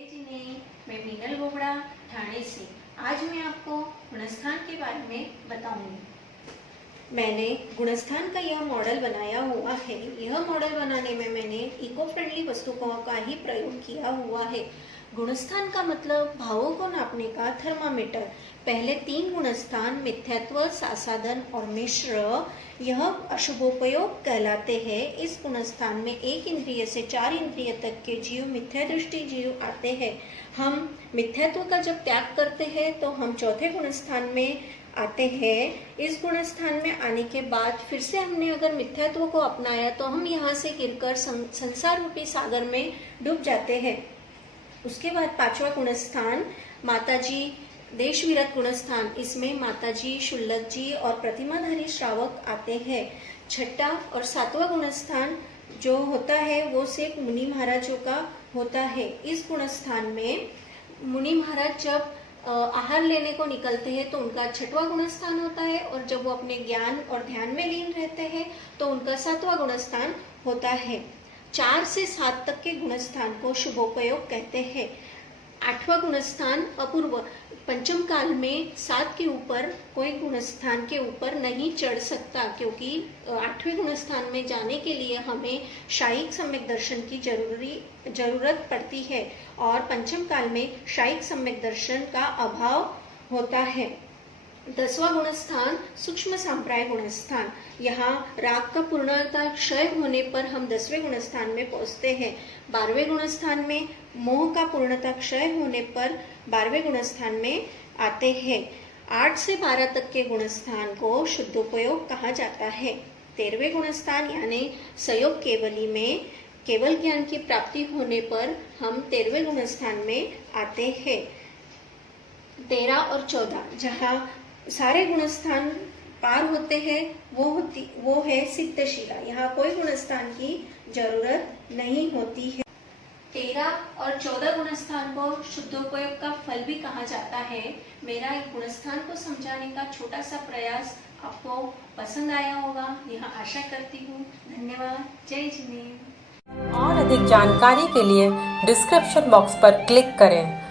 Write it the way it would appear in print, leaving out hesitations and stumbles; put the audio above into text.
जिन्हें मैं मीनल बोबड़ा ठाणे से आज मैं आपको गुणस्थान के बारे में बताऊंगी। मैंने गुणस्थान का यह मॉडल बनाया हुआ है। यह मॉडल बनाने में मैंने इको फ्रेंडली वस्तुओं का ही प्रयोग किया हुआ है। गुणस्थान का मतलब भावों को नापने का थर्मामीटर। पहले 3 गुणस्थान मिथ्यात्व, सासाधन और मिश्र यह अशुभोपयोग कहलाते हैं। इस गुणस्थान में 1 इंद्रिय से 4 इंद्रिय तक के जीव मिथ्या दृष्टि जीव आते हैं। हम मिथ्यात्व का जब त्याग करते हैं तो हम चौथे गुणस्थान में आते हैं। इस गुणस्थान में आने के बाद फिर से हमने अगर मिथ्यात्व को अपनाया तो हम यहाँ से गिरकर संसार रूपी सागर में डूब जाते हैं। उसके बाद 5वां गुणस्थान माताजी देश विरत गुणस्थान। इसमें माताजी, शुल्लक जी और प्रतिमाधारी श्रावक आते हैं। 6ठा और 7वां गुणस्थान जो होता है वो सिर्फ मुनि महाराजों का होता है। इस गुणस्थान में मुनि महाराज जब आहार लेने को निकलते हैं तो उनका 6वां गुणस्थान होता है, और जब वो अपने ज्ञान और ध्यान में लीन रहते हैं तो उनका 7वां गुणस्थान होता है। 4 से 7 तक के गुणस्थान को शुभोपयोग कहते हैं। 8वां गुणस्थान अपूर्व। पंचम काल में 7 के ऊपर कोई गुणस्थान के ऊपर नहीं चढ़ सकता, क्योंकि 8वें गुणस्थान में जाने के लिए हमें शायिक सम्यक दर्शन की जरूरत पड़ती है, और पंचम काल में शायिक सम्यक दर्शन का अभाव होता है। 10वां गुणस्थान सूक्ष्म संप्राय गुणस्थान। यहाँ राग का पूर्णतः क्षय होने पर हम 10वें गुणस्थान में पहुँचते हैं। 12वें गुणस्थान में मोह का पूर्णतः क्षय होने पर 12वें गुणस्थान में आते हैं। 8 से 12 तक के गुणस्थान को शुद्धोपयोग कहा जाता है। 13वें गुणस्थान यानी संयोग केवली में केवल ज्ञान की प्राप्ति होने पर हम 13वें गुणस्थान में आते हैं। 13 और 14 जहाँ सारे गुणस्थान पार होते हैं वो है सिद्धशिला। यहाँ कोई गुणस्थान की जरूरत नहीं होती है। 13 और 14 गुणस्थान को शुद्धोपयोग का फल भी कहा जाता है। मेरा एक गुणस्थान को समझाने का छोटा सा प्रयास आपको पसंद आया होगा, यह आशा करती हूँ। धन्यवाद। जय जिनेन्द्र। और अधिक जानकारी के लिए डिस्क्रिप्शन बॉक्स पर क्लिक करें